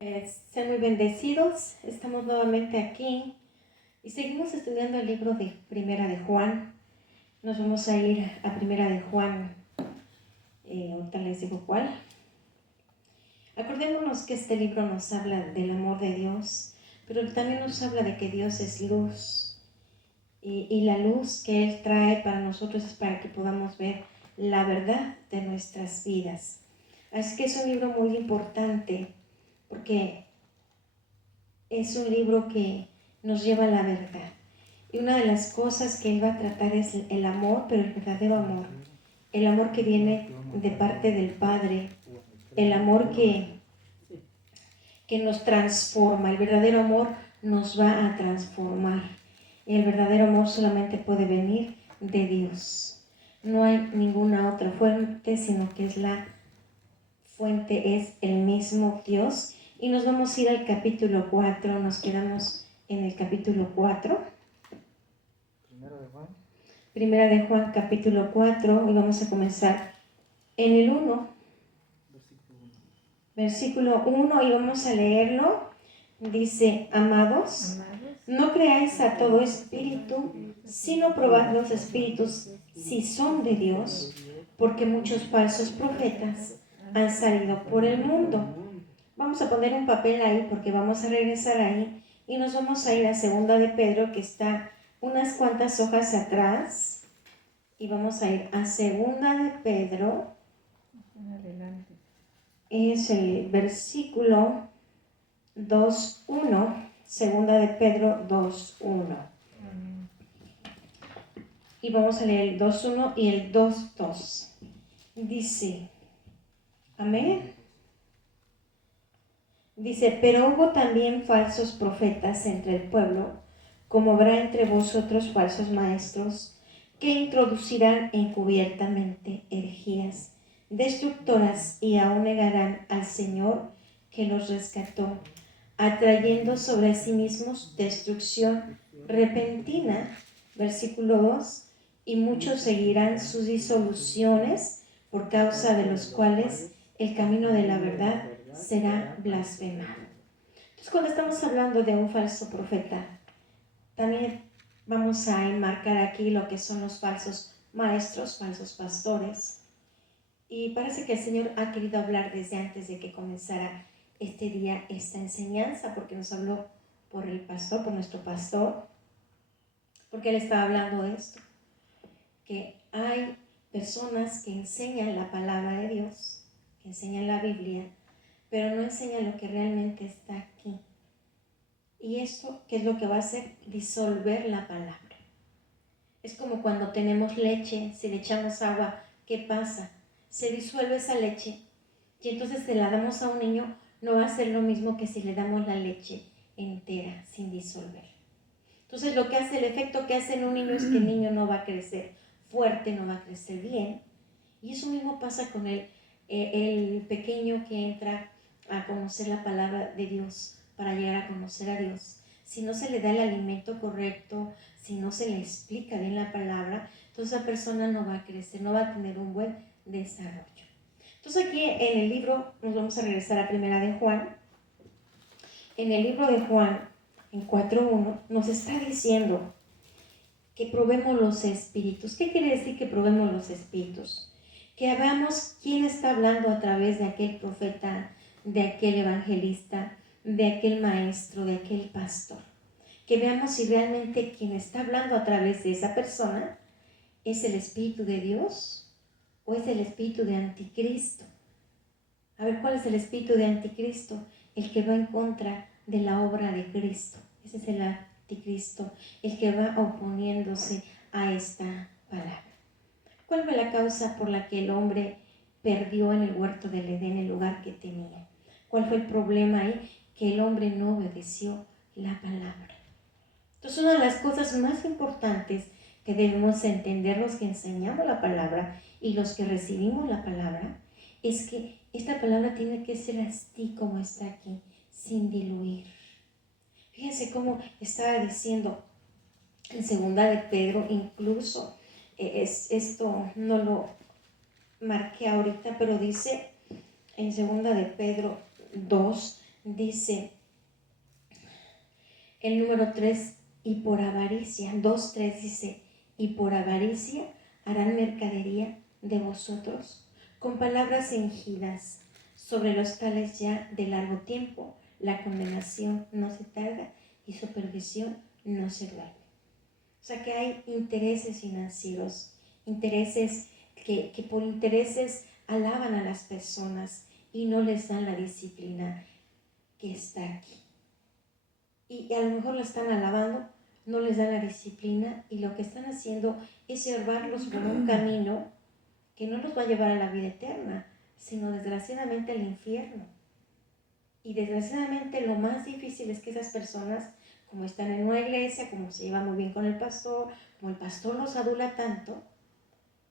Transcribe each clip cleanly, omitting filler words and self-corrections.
Sean muy bendecidos, estamos nuevamente aquí y seguimos estudiando el libro de Primera de Juan. Nos vamos a ir a Primera de Juan, ahorita les digo cuál. Acordémonos que este libro nos habla del amor de Dios, pero también nos habla de que Dios es luz y la luz que Él trae para nosotros es para que podamos ver la verdad de nuestras vidas. Así que es un libro muy importante porque es un libro que nos lleva a la verdad. Y una de las cosas que él va a tratar es el amor, pero el verdadero amor. El amor que viene de parte del Padre. El amor que nos transforma. El verdadero amor nos va a transformar. Y el verdadero amor solamente puede venir de Dios. No hay ninguna otra fuente, sino que es la fuente, es el mismo Dios. Y nos vamos a ir al capítulo 4, nos quedamos en el capítulo 4. Primera de Juan, capítulo 4, y vamos a comenzar en el 1. Versículo 1, y vamos a leerlo. Dice: Amados, no creáis a todo espíritu, sino probad los espíritus si son de Dios, porque muchos falsos profetas han salido por el mundo. Vamos a poner un papel ahí porque vamos a regresar ahí y nos vamos a ir a Segunda de Pedro, que está unas cuantas hojas atrás, y vamos a ir a Segunda de Pedro. Adelante. Es el versículo 2:1, Segunda de Pedro 2:1. Y vamos a leer el 2:1 y el 2:2. Dice, amén. Dice: pero hubo también falsos profetas entre el pueblo, como habrá entre vosotros falsos maestros, que introducirán encubiertamente herejías destructoras y aún negarán al Señor que los rescató, atrayendo sobre sí mismos destrucción repentina. Versículo 2: y muchos seguirán sus disoluciones, por causa de los cuales el camino de la verdad será blasfemado. Entonces, cuando estamos hablando de un falso profeta, también vamos a enmarcar aquí lo que son los falsos maestros, falsos pastores. Y parece que el Señor ha querido hablar desde antes de que comenzara este día, esta enseñanza, porque nos habló por el pastor, por nuestro pastor, porque él estaba hablando de esto, que hay personas que enseñan la palabra de Dios, que enseñan la Biblia, pero no enseña lo que realmente está aquí. Y esto, ¿qué es lo que va a hacer? Disolver la palabra. Es como cuando tenemos leche, si le echamos agua, ¿qué pasa? Se disuelve esa leche y entonces si la damos a un niño, no va a ser lo mismo que si le damos la leche entera, sin disolver. Entonces lo que hace, el efecto que hace en un niño es que el niño no va a crecer fuerte, no va a crecer bien. Y eso mismo pasa con el pequeño que entra a conocer la palabra de Dios, para llegar a conocer a Dios. Si no se le da el alimento correcto, si no se le explica bien la palabra, entonces esa persona no va a crecer, no va a tener un buen desarrollo. Entonces aquí en el libro, nos vamos a regresar a Primera de Juan. En el libro de Juan, en 4:1, nos está diciendo que probemos los espíritus. ¿Qué quiere decir que probemos los espíritus? Que veamos quién está hablando a través de aquel profeta, de aquel evangelista, de aquel maestro, de aquel pastor. Que veamos si realmente quien está hablando a través de esa persona es el Espíritu de Dios o es el espíritu de Anticristo. A ver, ¿cuál es el espíritu de Anticristo? El que va en contra de la obra de Cristo. Ese es el Anticristo, el que va oponiéndose a esta palabra. ¿Cuál fue la causa por la que el hombre perdió en el huerto del Edén el lugar que tenía? ¿Cuál fue el problema ahí? Que el hombre no obedeció la palabra. Entonces, una de las cosas más importantes que debemos entender los que enseñamos la palabra y los que recibimos la palabra es que esta palabra tiene que ser así como está aquí, sin diluir. Fíjense cómo estaba diciendo en Segunda de Pedro, incluso esto no lo marqué ahorita, pero dice en Segunda de Pedro 2, dice el número 3, y por avaricia, 2:3 dice, y por avaricia harán mercadería de vosotros con palabras fingidas, sobre los tales ya de largo tiempo la condenación no se tarda y su perdición no se duerme. O sea que hay intereses financieros, intereses que por intereses alaban a las personas y no les dan la disciplina que está aquí. Y a lo mejor la están alabando, no les dan la disciplina y lo que están haciendo es llevarlos por un camino que no los va a llevar a la vida eterna, sino desgraciadamente al infierno. Y desgraciadamente lo más difícil es que esas personas, como están en una iglesia, como se llevan muy bien con el pastor, como el pastor los adula tanto,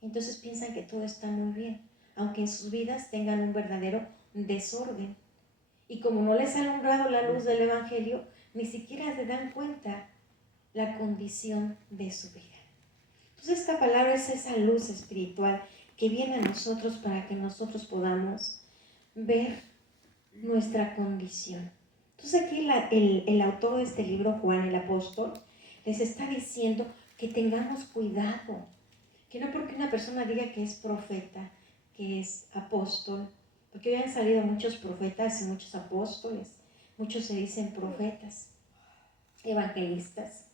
entonces piensan que todo está muy bien, aunque en sus vidas tengan un verdadero desorden. Y como no les ha alumbrado la luz del Evangelio, ni siquiera se dan cuenta la condición de su vida. Entonces esta palabra es esa luz espiritual que viene a nosotros para que nosotros podamos ver nuestra condición. Entonces aquí el autor de este libro, Juan el apóstol, les está diciendo que tengamos cuidado, que no porque una persona diga que es profeta, que es apóstol, porque hoy han salido muchos profetas y muchos apóstoles, muchos se dicen profetas, evangelistas,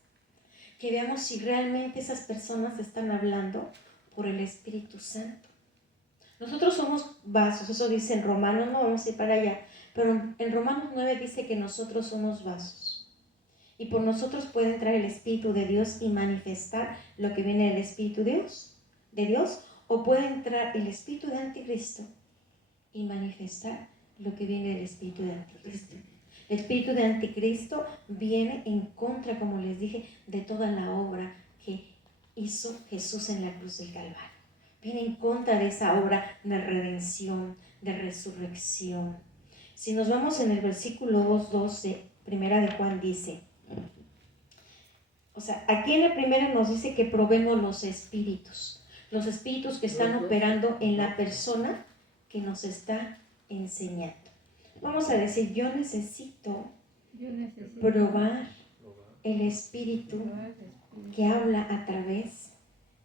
que veamos si realmente esas personas están hablando por el Espíritu Santo. Nosotros somos vasos, eso dice en Romanos, no vamos a ir para allá, pero en Romanos 9 dice que nosotros somos vasos. Y por nosotros puede entrar el Espíritu de Dios y manifestar lo que viene del Espíritu de Dios, o puede entrar el Espíritu de Anticristo y manifestar lo que viene del Espíritu de Anticristo. El Espíritu de Anticristo viene en contra, como les dije, de toda la obra que hizo Jesús en la cruz del Calvario. Viene en contra de esa obra de redención, de resurrección. Si nos vamos en el versículo 2:12, primera de Juan dice, o sea, aquí en la primera nos dice que probemos los espíritus que están operando en la persona que nos está enseñando. Vamos a decir, yo necesito probar el espíritu que habla a través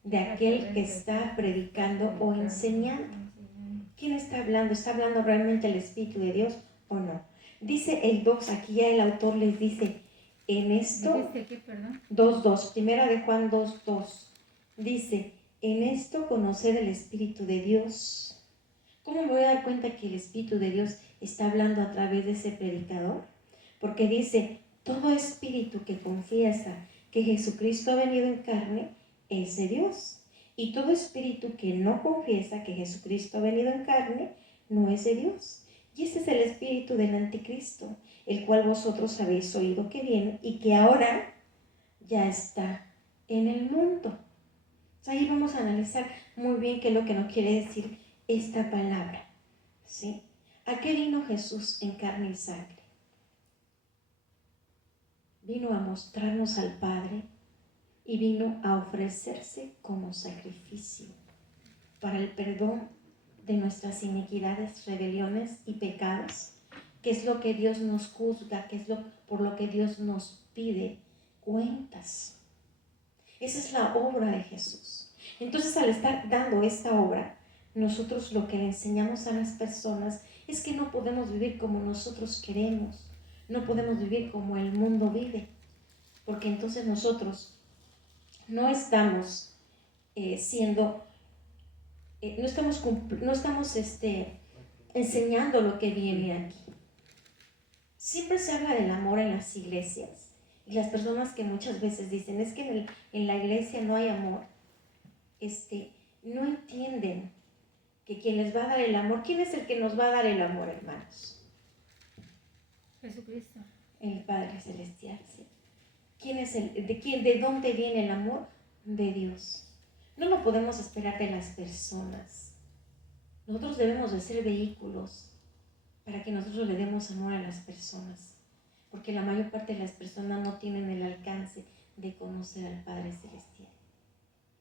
de aquel que está predicando o enseñando. ¿Quién está hablando? ¿Está hablando realmente el Espíritu de Dios o no? Dice el 2, aquí ya el autor les dice, en esto, 2:2, primera de Juan 2:2, dice, en esto conoced el Espíritu de Dios. ¿Cómo me voy a dar cuenta que el Espíritu de Dios está hablando a través de ese predicador? Porque dice, todo espíritu que confiesa que Jesucristo ha venido en carne es de Dios. Y todo espíritu que no confiesa que Jesucristo ha venido en carne no es de Dios. Y ese es el espíritu del anticristo, el cual vosotros habéis oído que viene y que ahora ya está en el mundo. Ahí vamos a analizar muy bien qué es lo que nos quiere decir esta palabra, ¿sí? ¿A qué vino Jesús en carne y sangre? Vino a mostrarnos al Padre y vino a ofrecerse como sacrificio para el perdón de nuestras iniquidades, rebeliones y pecados, que es lo que Dios nos juzga, que es por lo que Dios nos pide cuentas. Esa es la obra de Jesús. Entonces, al estar dando esta obra, nosotros lo que le enseñamos a las personas es que no podemos vivir como nosotros queremos, no podemos vivir como el mundo vive, porque entonces nosotros no estamos no estamos enseñando lo que viene aquí. Siempre se habla del amor en las iglesias y las personas que muchas veces dicen es que en la iglesia no hay amor, no entienden que quien les va a dar el amor, ¿quién es el que nos va a dar el amor, hermanos? Jesucristo. El Padre Celestial, ¿sí? ¿De dónde viene el amor? De Dios. No lo podemos esperar de las personas. Nosotros debemos de ser vehículos para que nosotros le demos amor a las personas, porque la mayor parte de las personas no tienen el alcance de conocer al Padre Celestial.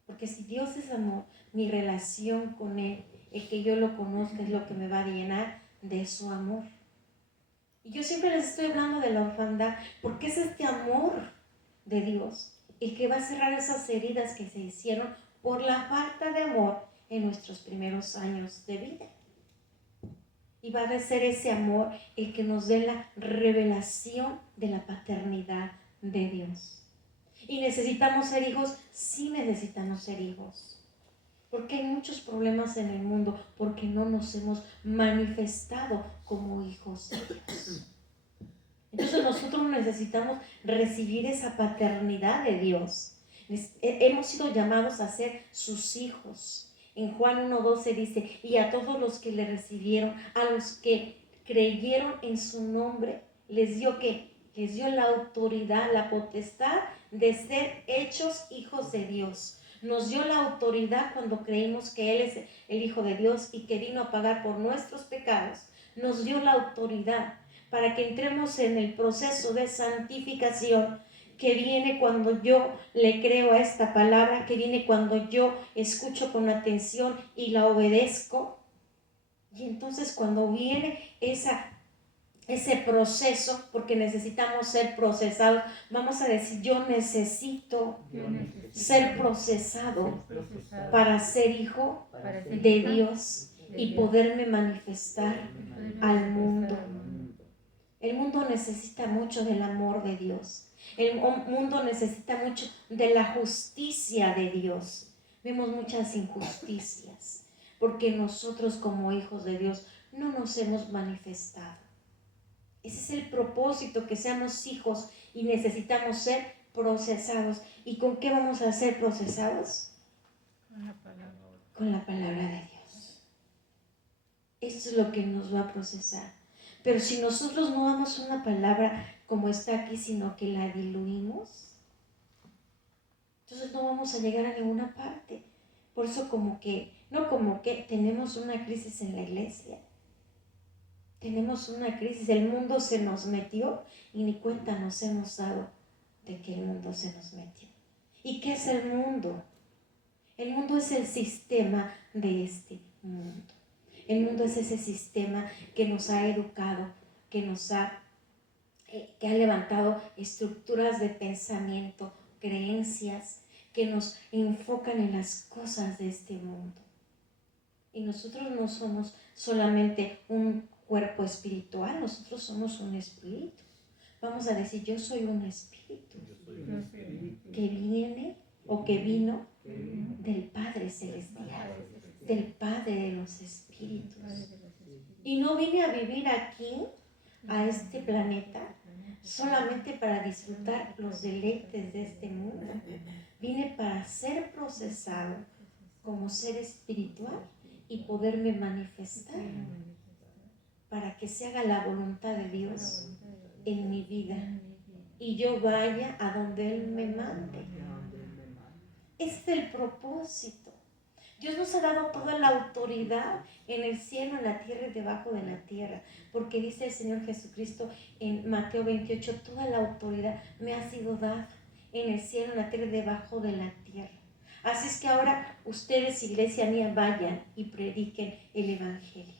Porque si Dios es amor, mi relación con Él, el que yo lo conozca es lo que me va a llenar de su amor. Y yo siempre les estoy hablando de la orfandad, porque es este amor de Dios el que va a cerrar esas heridas que se hicieron por la falta de amor en nuestros primeros años de vida. Y va a ser ese amor el que nos dé la revelación de la paternidad de Dios. ¿Y necesitamos ser hijos? Sí, necesitamos ser hijos. Porque hay muchos problemas en el mundo, porque no nos hemos manifestado como hijos de Dios. Entonces nosotros necesitamos recibir esa paternidad de Dios. Hemos sido llamados a ser sus hijos. En Juan 1:12 dice, y a todos los que le recibieron, a los que creyeron en su nombre, les dio la autoridad, la potestad de ser hechos hijos de Dios. Nos dio la autoridad cuando creímos que Él es el Hijo de Dios y que vino a pagar por nuestros pecados. Nos dio la autoridad para que entremos en el proceso de santificación que viene cuando yo le creo a esta palabra, que viene cuando yo escucho con atención y la obedezco. Y entonces cuando viene ese proceso, porque necesitamos ser procesados, vamos a decir, yo necesito ser procesado para ser hijo de Dios y poderme manifestar al mundo. El mundo necesita mucho del amor de Dios. El mundo necesita mucho de la justicia de Dios. Vemos muchas injusticias porque nosotros como hijos de Dios no nos hemos manifestado. Ese es el propósito, que seamos hijos y necesitamos ser procesados. ¿Y con qué vamos a ser procesados? Con la palabra de Dios. Esto es lo que nos va a procesar. Pero si nosotros no damos una palabra como está aquí, sino que la diluimos, entonces no vamos a llegar a ninguna parte. Por eso como que tenemos una crisis en la iglesia. Tenemos una crisis, el mundo se nos metió y ni cuenta nos hemos dado de que el mundo se nos metió. ¿Y qué es el mundo? El mundo es el sistema de este mundo. El mundo es ese sistema que nos ha educado, que ha levantado estructuras de pensamiento, creencias que nos enfocan en las cosas de este mundo. Y nosotros no somos solamente un cuerpo espiritual, nosotros somos un espíritu. Vamos a decir, yo soy un espíritu que viene o que vino del Padre Celestial, del Padre de los Espíritus. Y no vine a vivir aquí, a este planeta, solamente para disfrutar los deleites de este mundo. Vine para ser procesado como ser espiritual y poderme manifestar para que se haga la voluntad de Dios en mi vida y yo vaya a donde Él me mande. Este es el propósito. Dios nos ha dado toda la autoridad en el cielo, en la tierra y debajo de la tierra, porque dice el Señor Jesucristo en Mateo 28, toda la autoridad me ha sido dada en el cielo, en la tierra y debajo de la tierra. Así es que ahora ustedes, iglesia mía, vayan y prediquen el Evangelio.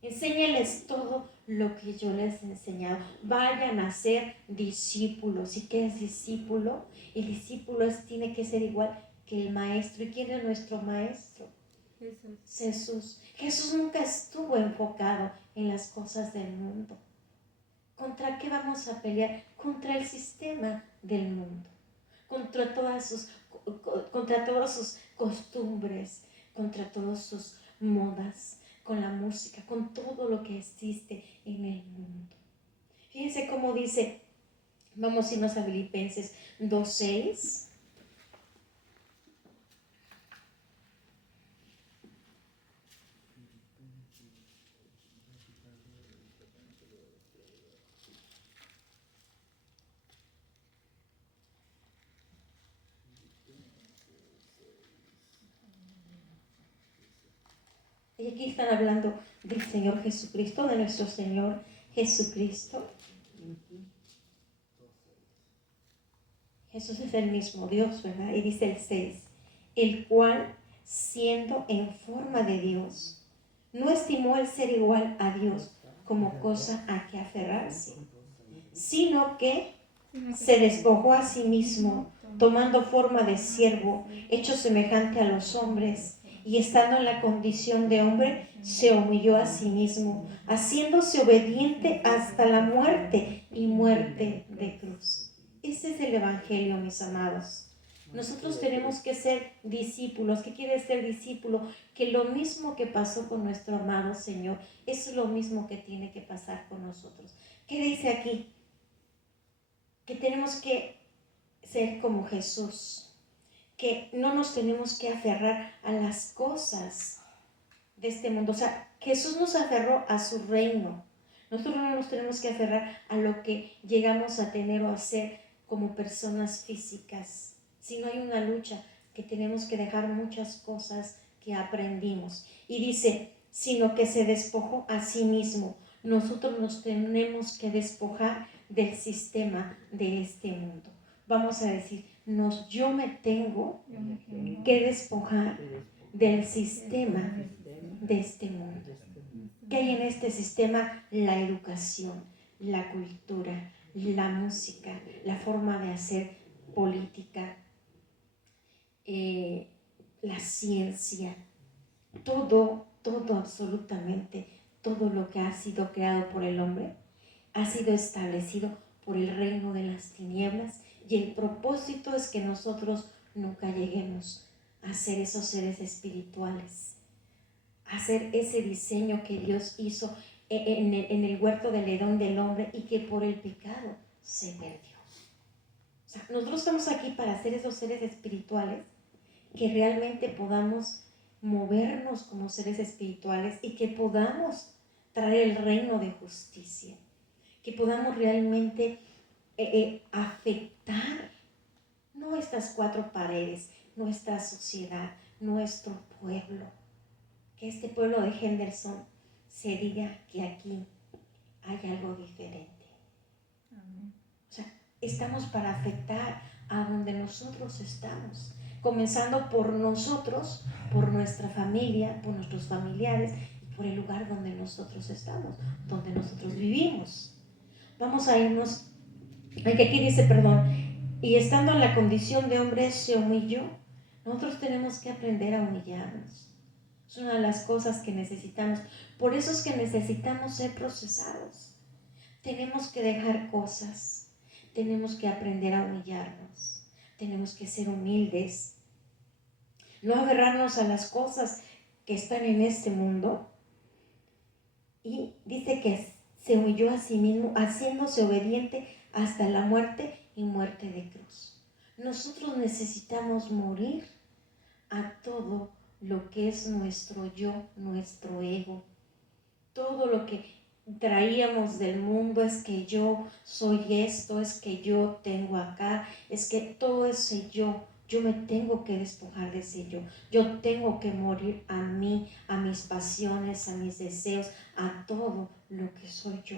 Enséñales todo lo que yo les he enseñado. Vayan a ser discípulos. ¿Y qué es discípulo? El discípulo tiene que ser igual que el maestro. ¿Y quién es nuestro maestro? Jesús. Jesús nunca estuvo enfocado en las cosas del mundo. ¿Contra qué vamos a pelear? Contra el sistema del mundo. Contra todas sus costumbres, contra todas sus modas, con la música, con todo lo que existe en el mundo. Fíjense cómo dice, vamos a irnos a Filipenses 2:6. Y aquí están hablando del Señor Jesucristo, de nuestro Señor Jesucristo. Jesús es el mismo Dios, ¿verdad? Y dice el 6, el cual, siendo en forma de Dios, no estimó el ser igual a Dios como cosa a que aferrarse, sino que se despojó a sí mismo, tomando forma de siervo, hecho semejante a los hombres, y estando en la condición de hombre, se humilló a sí mismo, haciéndose obediente hasta la muerte y muerte de cruz. Ese es el Evangelio, mis amados. Nosotros tenemos que ser discípulos. ¿Qué quiere ser discípulo? Que lo mismo que pasó con nuestro amado Señor, eso es lo mismo que tiene que pasar con nosotros. ¿Qué dice aquí? Que tenemos que ser como Jesús, que no nos tenemos que aferrar a las cosas de este mundo. O sea, Jesús nos aferró a su reino. Nosotros no nos tenemos que aferrar a lo que llegamos a tener o a ser como personas físicas, sino hay una lucha que tenemos que dejar muchas cosas que aprendimos. Y dice, sino que se despojó a sí mismo. Nosotros nos tenemos que despojar del sistema de este mundo. Vamos a decir, yo me tengo que despojar del sistema de este mundo. ¿Qué hay en este sistema? La educación, la cultura, la música, la forma de hacer política, la ciencia, todo, absolutamente, todo lo que ha sido creado por el hombre ha sido establecido por el reino de las tinieblas, y el propósito es que nosotros nunca lleguemos a ser esos seres espirituales, a hacer ese diseño que Dios hizo en el huerto del Edén del hombre y que por el pecado se perdió. O sea, nosotros estamos aquí para ser esos seres espirituales que realmente podamos movernos como seres espirituales y que podamos traer el reino de justicia, que podamos realmente afectar no estas cuatro paredes, nuestra sociedad, nuestro pueblo, que este pueblo de Henderson se diga que aquí hay algo diferente. Amén. O sea, estamos para afectar a donde nosotros estamos, comenzando por nosotros, por nuestra familia, por nuestros familiares y por el lugar donde nosotros estamos, donde nosotros vivimos. Vamos a irnos, que aquí dice, y estando en la condición de hombre se humilló. Nosotros tenemos que aprender a humillarnos. Es una de las cosas que necesitamos. Por eso es que necesitamos ser procesados. Tenemos que dejar cosas. Tenemos que aprender a humillarnos. Tenemos que ser humildes. No aferrarnos a las cosas que están en este mundo. Y dice que se humilló a sí mismo, haciéndose obediente hasta la muerte y muerte de cruz. Nosotros necesitamos morir a todo lo que es nuestro yo, nuestro ego. Todo lo que traíamos del mundo es que yo soy esto, es que yo tengo acá, es que todo ese yo me tengo que despojar de ese yo tengo que morir a mí, a mis pasiones, a mis deseos, a todo lo que soy yo,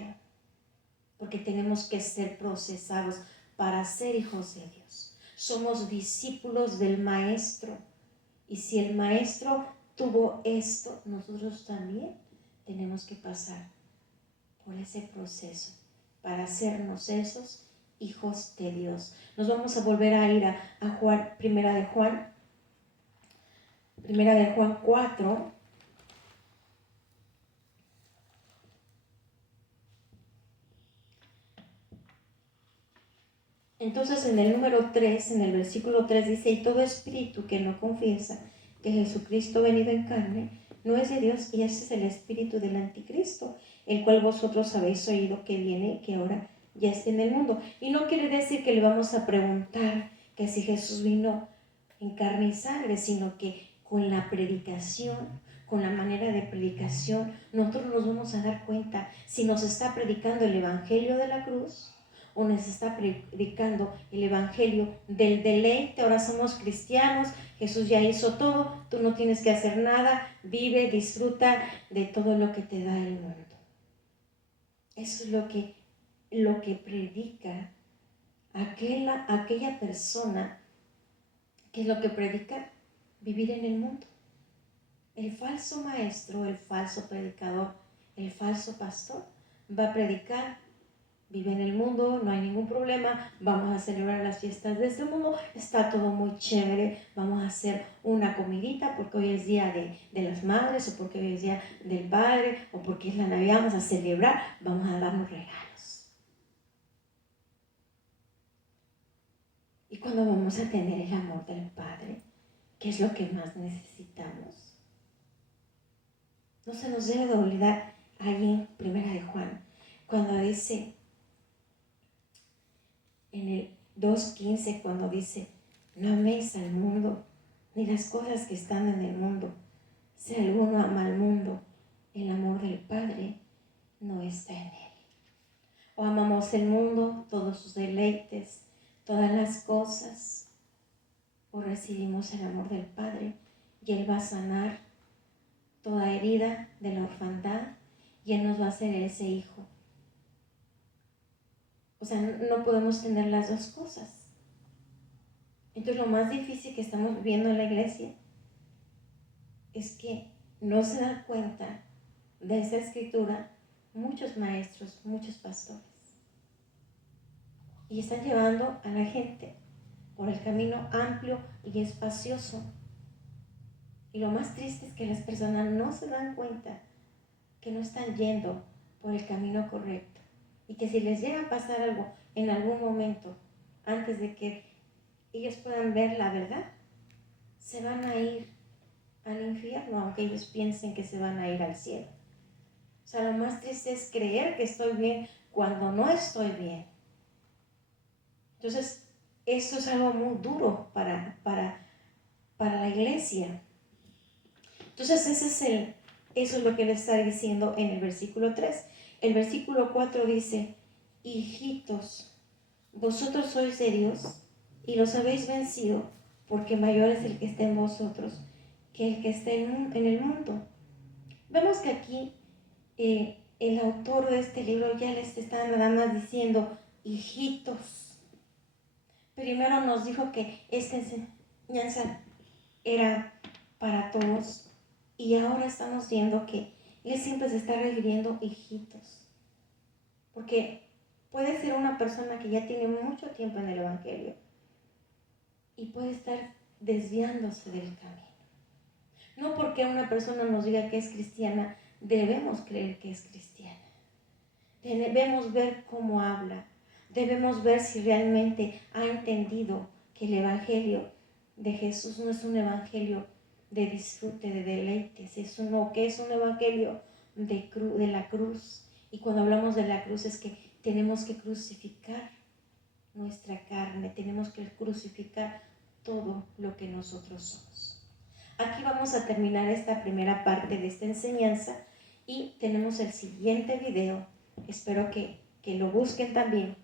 porque tenemos que ser procesados para ser hijos de Dios. Somos discípulos del Maestro, y si el Maestro tuvo esto, nosotros también tenemos que pasar por ese proceso para hacernos esos hijos de Dios. Nos vamos a volver a ir a Juan, primera de Juan 4. Entonces en el número 3, en el versículo 3 dice, y todo espíritu que no confiesa que Jesucristo venido en carne no es de Dios, y ese es el espíritu del anticristo, el cual vosotros habéis oído que viene, que ahora ya está en el mundo. Y no quiere decir que le vamos a preguntar que si Jesús vino en carne y sangre, sino que con la predicación, con la manera de predicación, nosotros nos vamos a dar cuenta si nos está predicando el evangelio de la cruz o nos está predicando el evangelio del deleite. Ahora somos cristianos, Jesús ya hizo todo, tú no tienes que hacer nada, vive, disfruta de todo lo que te da el mundo. Eso es lo que predica aquella persona. ¿Qué es lo que predica? Vivir en el mundo. El falso maestro, el falso predicador, el falso pastor va a predicar, vive en el mundo, no hay ningún problema, vamos a celebrar las fiestas de este mundo, está todo muy chévere, vamos a hacer una comidita porque hoy es día de las madres, o porque hoy es día del padre, o porque es la Navidad, vamos a celebrar, vamos a darnos regalos. Y cuando vamos a tener el amor del Padre, ¿qué es lo que más necesitamos? No se nos debe de olvidar ahí en Primera de Juan, cuando dice, en el 2:15, cuando dice, no améis al mundo, ni las cosas que están en el mundo. Si alguno ama al mundo, el amor del Padre no está en él. O amamos el mundo, todos sus deleites, todas las cosas, o recibimos el amor del Padre y Él va a sanar toda herida de la orfandad y Él nos va a hacer ese hijo. O sea, no podemos tener las dos cosas. Entonces lo más difícil que estamos viviendo en la iglesia es que no se dan cuenta de esa escritura muchos maestros, muchos pastores. Y están llevando a la gente por el camino amplio y espacioso. Y lo más triste es que las personas no se dan cuenta que no están yendo por el camino correcto. Y que si les llega a pasar algo en algún momento, antes de que ellos puedan ver la verdad, se van a ir al infierno, aunque ellos piensen que se van a ir al cielo. O sea, lo más triste es creer que estoy bien cuando no estoy bien. Entonces, esto es algo muy duro para la iglesia. Entonces, eso es lo que le está diciendo en el versículo 3. El versículo 4 dice, hijitos, vosotros sois de Dios y los habéis vencido, porque mayor es el que está en vosotros que el que está en el mundo. Vemos que aquí el autor de este libro ya les está nada más diciendo, hijitos. Primero nos dijo que esta enseñanza era para todos y ahora estamos viendo que él siempre se está refiriendo hijitos. Porque puede ser una persona que ya tiene mucho tiempo en el Evangelio y puede estar desviándose del camino. No porque una persona nos diga que es cristiana, debemos creer que es cristiana. Debemos ver cómo habla. Debemos ver si realmente ha entendido que el Evangelio de Jesús no es un Evangelio de disfrute, de deleites, que es un Evangelio de la cruz. Y cuando hablamos de la cruz es que tenemos que crucificar nuestra carne, tenemos que crucificar todo lo que nosotros somos. Aquí vamos a terminar esta primera parte de esta enseñanza y tenemos el siguiente video. Espero que lo busquen también